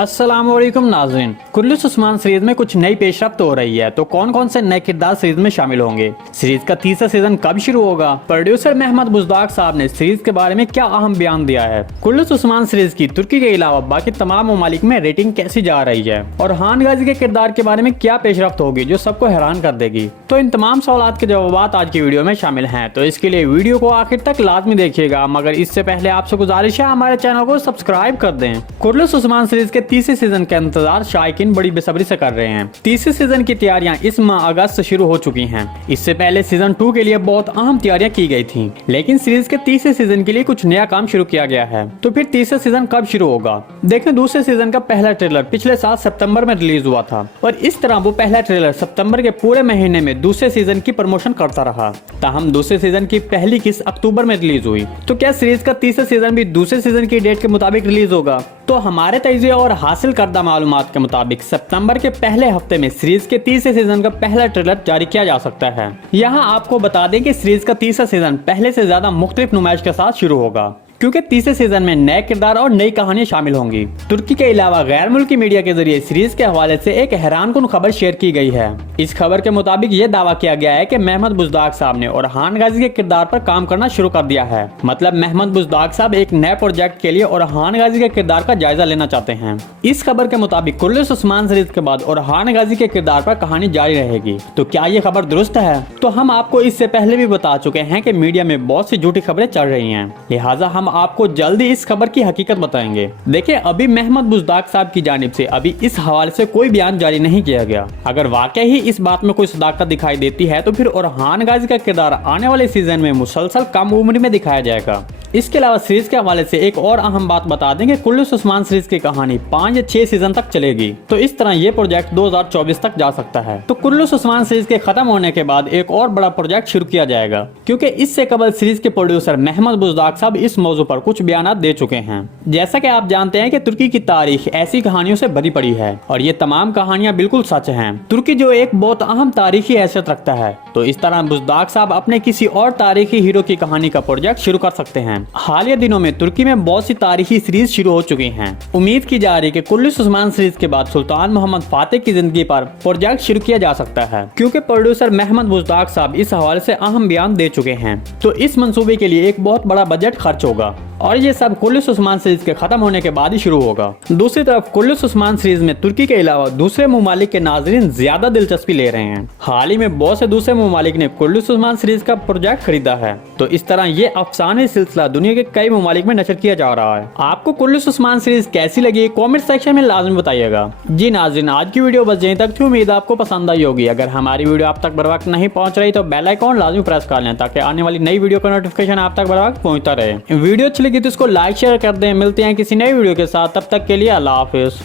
अस्सलामुअलैकुम नाज़रीन, Kurulus Usman series में कुछ नई पेशरफ्त हो रही है। तो कौन कौन से नए किरदार सीरीज में शामिल होंगे, सीरीज का तीसरा सीजन कब शुरू होगा, प्रोड्यूसर मehmet बुzdaq साहब ने सीरीज के बारे में क्या अहम बयान दिया है, कुरुलुस उस्मान सीरीज की तुर्की के अलावा बाकी तमाम ममालिक में रेटिंग कैसी जा रही है और orhan गाजी के किरदार के बारे में क्या पेशरफ्त होगी जो सबको हैरान कर देगी। तो इन तमाम सवालों के जवाब आज की वीडियो में शामिल हैं। तो इसके लिए वीडियो को आखिर तक लाजमी देखिएगा, मगर इससे पहले आपसे गुजारिश है हमारे चैनल को सब्सक्राइब कर दें। कुरुलुस उस्मान सीरीज के तीसरे सीजन के इंतजार शायकीन बड़ी बेसब्री से कर रहे हैं। तीसरे सीजन की तैयारियां इस माह अगस्त से शुरू हो चुकी हैं। इससे पहले सीजन 2 के लिए बहुत अहम तैयारियां की गई थी, लेकिन सीरीज के तीसरे सीजन के लिए कुछ नया काम शुरू किया गया है। तो फिर तीसरा सीजन कब शुरू होगा? देखें, दूसरे सीजन का पहला ट्रेलर पिछले साल सितंबर में रिलीज हुआ था और इस तरह वो पहला ट्रेलर सितंबर के पूरे महीने में दूसरे सीजन की प्रमोशन करता रहा। ताहम दूसरे सीजन की पहली किस्त अक्टूबर में रिलीज हुई। तो क्या सीरीज का तीसरा सीजन भी दूसरे सीजन की डेट के मुताबिक रिलीज होगा? तो हमारे तजिया और हासिल करदा मालूमात के मुताबिक सितंबर के पहले हफ्ते में सीरीज के तीसरे सीजन का पहला ट्रेलर जारी किया जा सकता है। यहाँ आपको बता दें कि सीरीज का तीसरा सीजन पहले से ज्यादा मुख्तलिफ नुमाइश के साथ शुरू होगा, क्योंकि तीसरे सीजन में नए किरदार और नई कहानियां शामिल होंगी। तुर्की के अलावा गैर मुल्की मीडिया के जरिए सीरीज के हवाले से एक हैरानकुन खबर शेयर की गई है। इस खबर के मुताबिक ये दावा किया गया है कि mehmet बुzdaq साहब ने orhan गाजी के किरदार पर काम करना शुरू कर दिया है। मतलब mehmet बुzdaq साहब एक नए प्रोजेक्ट के लिए orhan गाजी के किरदार का जायजा लेना चाहते हैं। इस खबर के मुताबिक कुरुलुस उस्मान सीरीज के बाद orhan गाजी के किरदार पर कहानी जारी रहेगी। तो क्या ये खबर दुरुस्त है? तो हम आपको इससे पहले भी बता चुके हैं कि मीडिया में बहुत सी झूठी खबरें चल रही हैं, लिहाजा हम आपको जल्दी इस खबर की हकीकत बताएंगे। देखिए, अभी mehmet बुzdaq साहब की जानिब से अभी इस हवाले से कोई बयान जारी नहीं किया गया। अगर वाकई ही इस बात में कोई सदाकत दिखाई देती है तो फिर orhan गाजी का किरदार आने वाले सीजन में मुसलसल कम उम्र में दिखाया जाएगा। इसके अलावा सीरीज के हवाले से एक और अहम बात बता दें कि कुरुलुस उस्मान सीरीज की कहानी 5 या 6 सीजन तक चलेगी। तो इस तरह ये प्रोजेक्ट 2024 तक जा सकता है। तो कुरुलुस उस्मान सीरीज के खत्म होने के बाद एक और बड़ा प्रोजेक्ट शुरू किया जाएगा, क्योंकि इससे कबल सीरीज के प्रोड्यूसर mehmet बुzdaq साहब इस मौजू पर कुछ बयान दे चुके हैं। जैसा कि आप जानते हैं कि तुर्की की तारीख ऐसी कहानियों से भरी पड़ी है और ये तमाम कहानियां बिल्कुल सच हैं। तुर्की जो एक बहुत अहम तारीखी हैसियत रखता है, तो इस तरह बुzdaq साहब अपने किसी और तारीखी हीरो की कहानी का प्रोजेक्ट शुरू कर सकते हैं। हालिया दिनों में तुर्की में बहुत सी तारीखी सीरीज शुरू हो चुकी हैं। उम्मीद की जा रही है कि कुरुलुस उस्मान सीरीज के बाद सुल्तान मोहम्मद फातेह की जिंदगी पर प्रोजेक्ट शुरू किया जा सकता है, क्योंकि प्रोड्यूसर mehmet बुzdaq साहब इस हवाले से अहम बयान दे चुके हैं। तो इस मंसूबे के लिए एक बहुत बड़ा बजट खर्च होगा और ये सब कुरुलुस उस्मान सीरीज के खत्म होने के बाद ही शुरू होगा। दूसरी तरफ कुरुलुस उस्मान सीरीज में तुर्की के अलावा दूसरे ममालिक के नाजरीन ज्यादा दिलचस्पी ले रहे हैं। हाल ही में बहुत से दूसरे ममालिक ने कुरुलुस उस्मान सीरीज का प्रोजेक्ट खरीदा है। तो इस तरह ये अफसाने सिलसिला दुनिया के कई ममालिक में नशर किया जा रहा है। आपको कुरुलुस उस्मान सीरीज कैसी लगी कॉमेंट सेक्शन में लाजमी बताइएगा। जी नाज़रीन, आज की वीडियो बस यहीं तक थी। उम्मीद आपको पसंद आई होगी। अगर हमारी वीडियो आप तक बर वक्त नहीं पहुंच रही तो बेल आइकॉन लाजमी प्रेस कर लें, ताकि आने वाली नई वीडियो का नोटिफिकेशन आप तक बर वक्त पहुंचता रहे। वीडियो अच्छी लगी तो इसको लाइक शेयर कर दें। मिलते हैं किसी नई वीडियो के साथ, तब तक के लिए अल्लाह हाफिज।